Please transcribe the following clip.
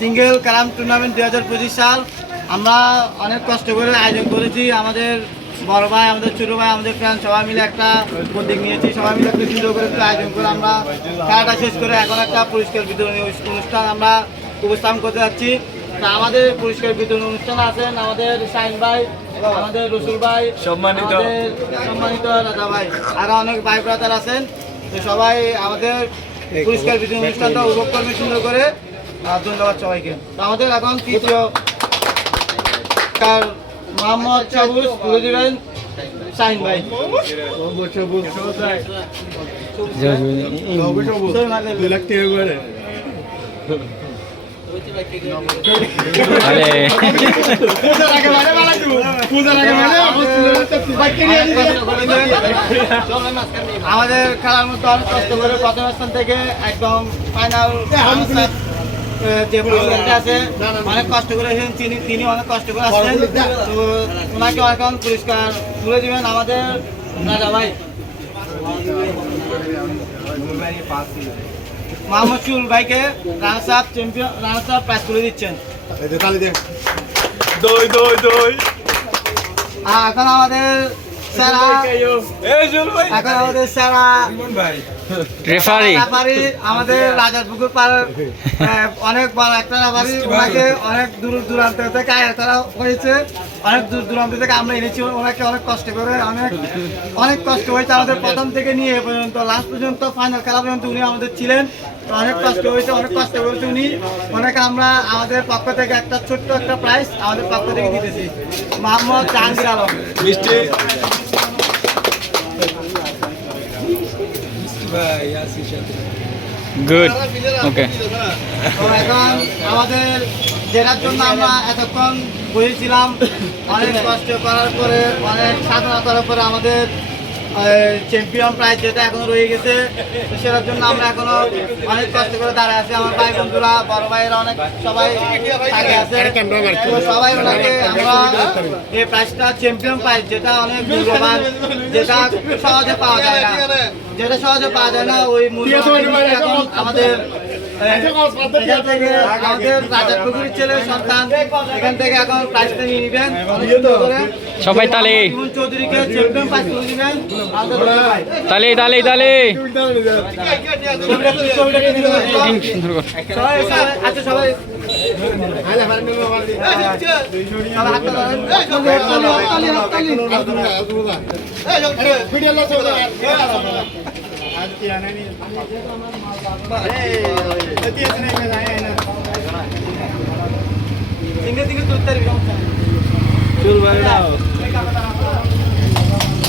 Single carrom tournament দু হাজার পঁচিশ সাল। আমরা অনেক কষ্ট করে আয়োজন করেছি। আমাদের বড় ভাই আমাদের ছোটো ভাই আমাদের ফ্রেন্ড সবাই মিলে একটা উদ্যোগ নিয়েছি। সবাই মিলে একটা সুন্দর করে একটু আয়োজন করে আমরা খেলাটা শেষ করে এখন একটা পুরস্কার বিতরণী অনুষ্ঠান আমরা উপস্থাপন করতে যাচ্ছি। তা আমাদের পুরস্কার বিতরণ অনুষ্ঠান আছেন আমাদের শাহিন ভাই আমাদের রসুল ভাই সম্মানিত। সম্মানিত রাজা ভাই আরও অনেক ভাই ব্রাদার আছেন। তো সবাই আমাদের পুরস্কার বিতরণ অনুষ্ঠানটা উপভোগ করবে সুন্দর করে। ধন্যবাদ সবাইকে। আমাদের এখন তৃতীয় মোহাম্মদ সবুজ তুলে দিবেন শাহিন ভাই। আমাদের খেলার মধ্যে অনেক কষ্ট করে প্রথম স্থান থেকে একদম ফাইনাল যে পুরস্কারটা আছে অনেক কষ্ট করে এসেছেন তিনি তিনি অনেক কষ্ট করে আসছেন। তো ওনাকে এখন পুরস্কার তুলে দিবেন আমাদের রাজা ভাই। মোহাম্মদ চুল ভাইকে রানা সাহেব চ্যাম্পিয়ন রানা সাহেব প্রাইজ তুলে দিচ্ছেন দই দই দই। আর এখন আমাদের সেরা এই জল ভাই। এখন আমাদের সেরা ভাই। রেফারি রাফারি আমাদের রাজার পুকুর পার অনেক বড় একটা রাফারি ওনাকে অনেক দূর দূরান্ত থেকে আয়া হয়েছে। অনেক দূর দূরান্ত থেকে আমরা এনেছি ওনাকে অনেক কষ্ট করে অনেক অনেক কষ্ট হয়েছে আমাদের প্রথম থেকে নিয়ে এ পর্যন্ত লাস্ট পর্যন্ত ফাইনাল খেলা পর্যন্ত উনি আমাদের ছিলেন। অনেক কষ্ট হয়েছে অনেক কষ্ট করেছে উনি। ওনাকে আমরা আমাদের পক্ষ থেকে একটা ছোট্ট একটা প্রাইজ আমাদের পক্ষ থেকে দিতেছি। মোহাম্মদ জাহাঙ্গীর আলম। মিষ্টি। গুড ওকে এখন আমাদের যেটার জন্য আমরা এতক্ষণ বসেছিলাম অনেক কষ্ট করার পরে অনেক সাধনা করার পরে আমাদের চ্যাম্পিয়ন প্রাইজ যেটা এখনও রয়ে গেছে সেটার জন্য আমরা এখনও অনেক কষ্ট করে দাঁড়ায় আছি আমার ভাই বন্ধুরা বড় ভাইয়েরা অনেক সবাই আগে আছে তো সবাই ওনাকে আমরা এই প্রাইজটা চ্যাম্পিয়ন প্রাইজ যেটা অনেক মূল্যবান যেটা সহজে পাওয়া যায় না যেটা সহজে পাওয়া যায় না ওই মূল্য এখন আমাদের থেকে আমাদের রাজা পুকুরের ছেলে সন্তান এখান থেকে এখন প্রাইজটা নিয়ে নেবেন করে। সবাই তালি। তুলে। তালি তালি। সিঙ্গে ভাই দাও